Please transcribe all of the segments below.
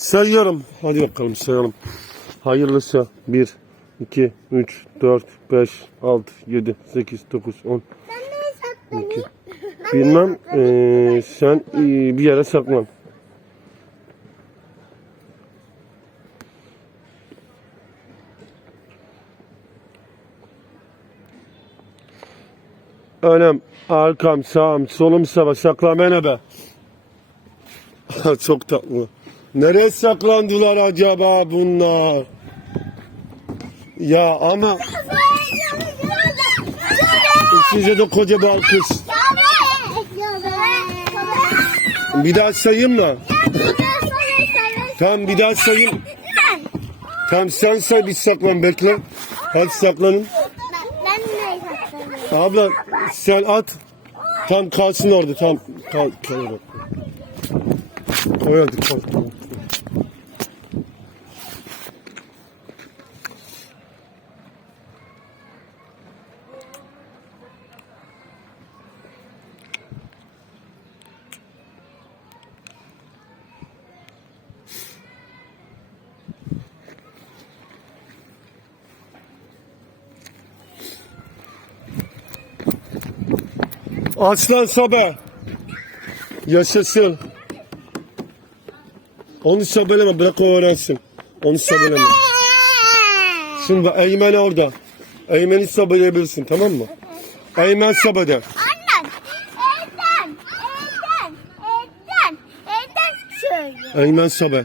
Sayıyorum. Hadi bakalım sayalım. Hayırlısı 1, 2, 3, 4, 5, 6, 7, 8, 9, 10, Sen nereye saklanayım? 12. Bilmem eee, sen eee, bir yere saklan. Önüm, arkam, sağım, solum sava saklamana be. Çok tatlı. Nereye saklandılar acaba bunlar? Ya ama size de koca bir alkış. Bir daha sayayım mı? Tamam bir daha sayayım. Tamam sen say biz saklan bekle. Hadi saklanın. Abla sen at. Tam kalsın orada tam. Kal, orada. Koy hadi koy. Aslan sobe. Yaşasın. Onu sobeleme bırak o öğrensin. Onu sobeleme. Şimdi Eymen orada. Eymen'i sobeleyebilirsin tamam mı? Eymen şöyle. Eymen sobe.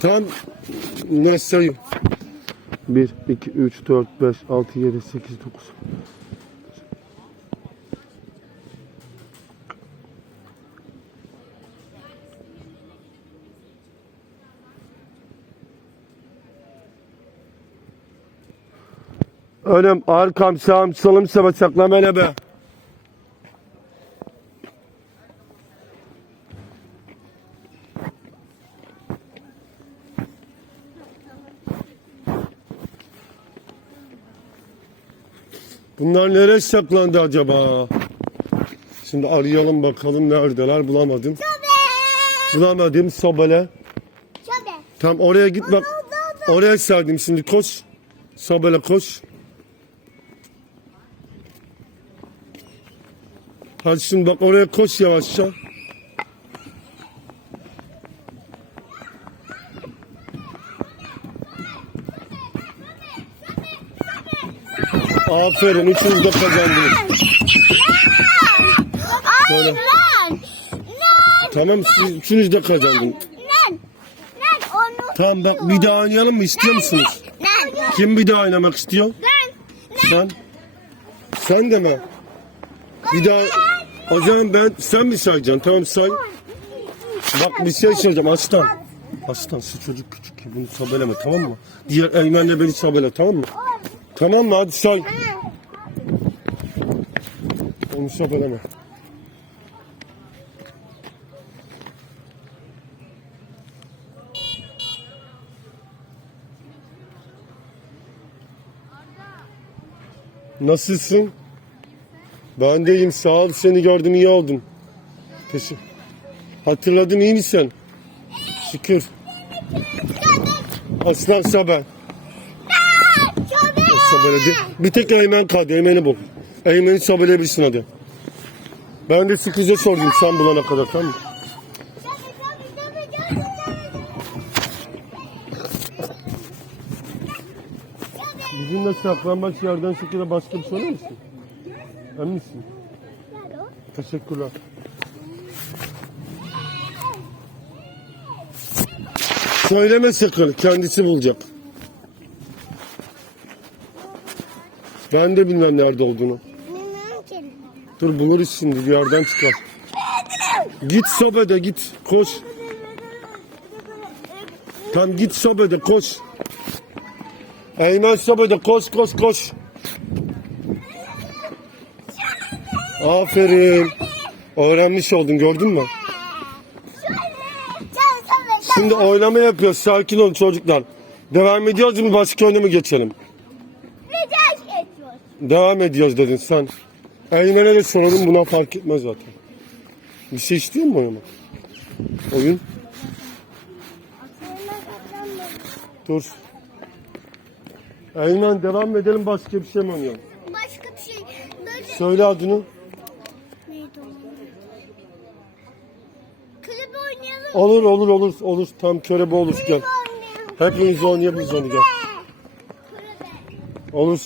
Tam ne sayayım? 1, 2, 3, 4, 5, 6, 7, 8, 9. Önüm, arkam, sağım, solum, sava saklama ne be? Bunlar nereye saklandı acaba? Şimdi arayalım bakalım neredeler bulamadım. Bulamadım sobele. Şöyle. Tam oraya git bak. Oraya sardım şimdi koş. Sobele koş. Hadi şimdi bak oraya koş yavaşça. Aferin üçünüz de kazandınız. Ay lan. Tamam siz üçünüz de kazandınız. Lan. Lan onu. Tamam bak bir daha oynayalım mı istiyor musunuz? Lan. Kim bir daha oynamak istiyor? Sen. Sen de mi? Bir daha. O zaman ben sen mi sayacaksın? Tamam say. Bak bir şey söyleyeceğim aslan. Aslan şu çocuk küçük ki bunu sabeleme tamam mı? Diğer Eymen'le beni sabele tamam mı? Tamam mı hadi say. Onu sabeleme. Nasılsın? Ben de iyiyim. Sağ ol. Seni gördüm. iyi oldum. Teşekkür. Hatırladın iyi misin? Şükür. Aslan Saber. Şöyle. Sabeledi. Bir tek Eymen kaldı. Eymen'i bul. Eymen'i sabeleyebilirsin hadi. Ben de sürprize sordum sen bulana kadar tamam mı? Bizimle saklambaç yerden çıkıyor başka bir olur musun? Emin misin? Teşekkürler. Söyleme sakın. Kendisi bulacak. Ben de bilmem nerede olduğunu. Ki. Dur buluruz şimdi bir yerden çıkar. Git sobede git koş. Tam git sobede koş. Eymen sobede koş koş koş. Aferin. Öğrenmiş oldun gördün mü? Şimdi oynama yapıyoruz. Sakin olun çocuklar. Devam ediyoruz mu başka oyuna mı geçelim? Devam ediyoruz dedin sen. Eymen'e de soralım buna fark etmez zaten. Bir şey istiyor mu oynama? Oyun. Dur. Eymen devam edelim başka bir şey mi oynayalım? Başka bir şey. Böyle Söyle adını. neydi o? Kulüp oynayalım. Olur olur olur olur. Tam körebe olur gel. Kulüp oynayalım. Hepimiz oynayabiliriz onu gel. Kulübe. Olur.